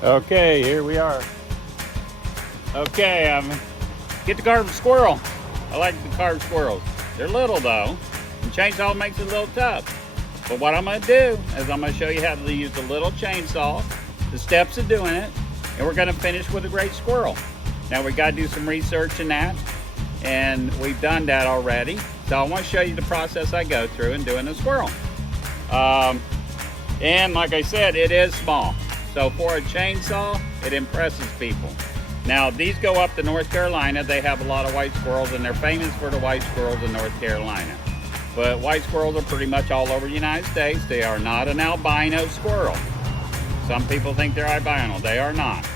Okay, here we are. Okay, get to carve a squirrel. I like to carve squirrels. They're little though, and chainsaw makes it a little tough. But what I'm gonna do is I'm gonna show you how to use a little chainsaw, the steps of doing it, and we're gonna finish with a great squirrel. Now we gotta do some research in that, and we've done that already. So I wanna show you the process I go through in doing a squirrel. And like I said, it is small. So for a chainsaw, it impresses people. Now these go up to North Carolina. They have a lot of white squirrels and they're famous for the white squirrels in North Carolina. But white squirrels are pretty much all over the United States. They are not an albino squirrel. Some people think they're albino. They are not.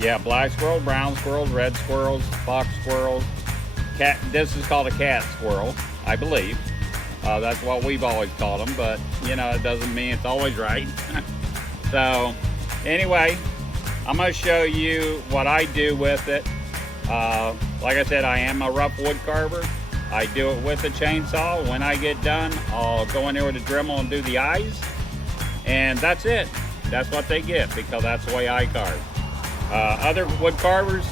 Yeah, black squirrels, brown squirrels, red squirrels, fox squirrels. Cat. This is called a cat squirrel, I believe. That's what we've always called them, but you know, it doesn't mean it's always right. So anyway, I'm going to show you what I do with it. Like I said, I am a rough wood carver. I do it with a chainsaw. When I get done, I'll go in there with a Dremel and do the eyes. And that's it. That's what they get because that's the way I carve. Other wood carvers,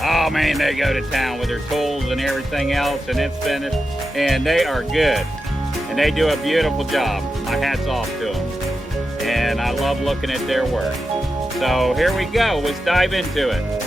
oh man, they go to town with their tools and everything else and it's finished. And they are good. And they do a beautiful job. My hat's off to them. And I love looking at their work. So here we go. Let's dive into it.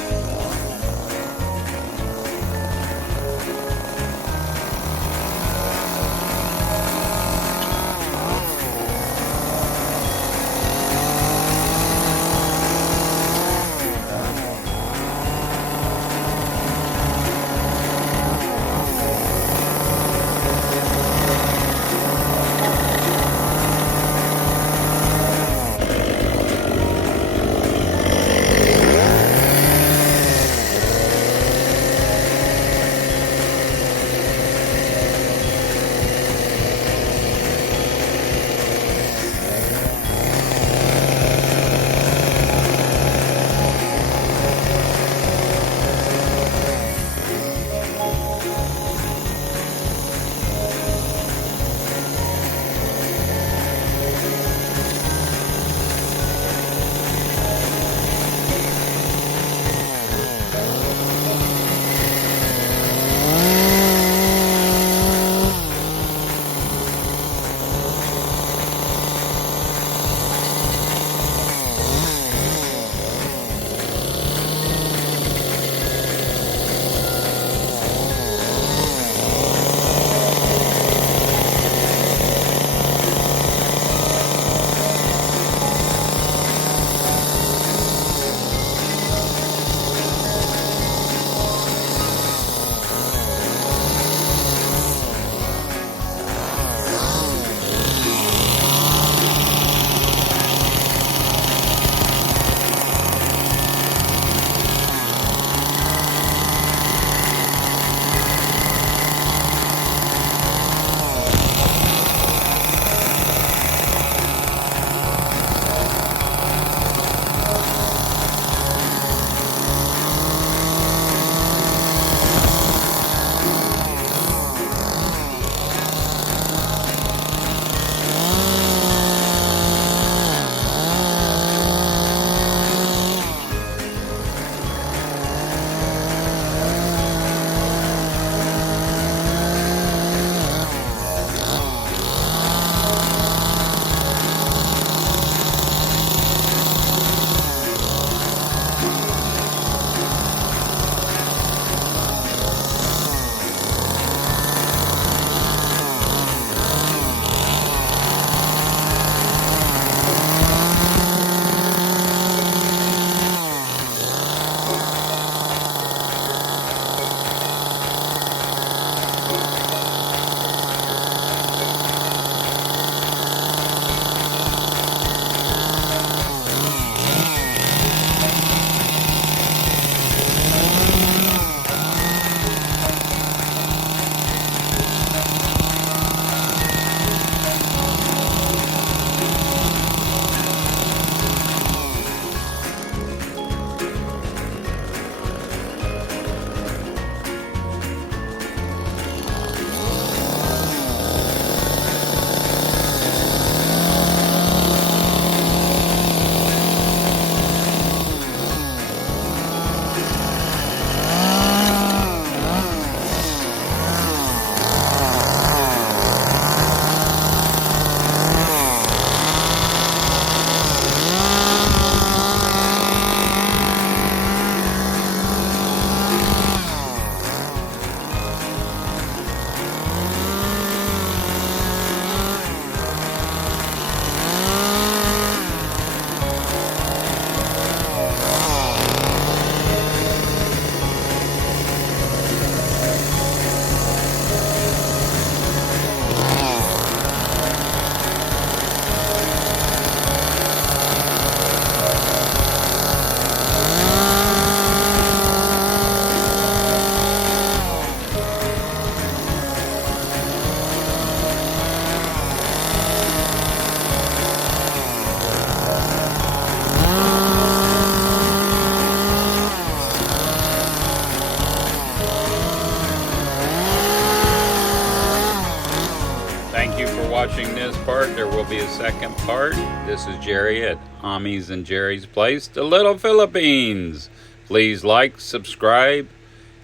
watching this part. There will be a second part. This is Jerry at Ami's and Jerry's Place, the Little Philippines. Please like, subscribe,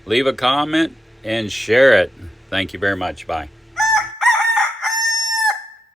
leave a comment, and share it. Thank you very much. Bye.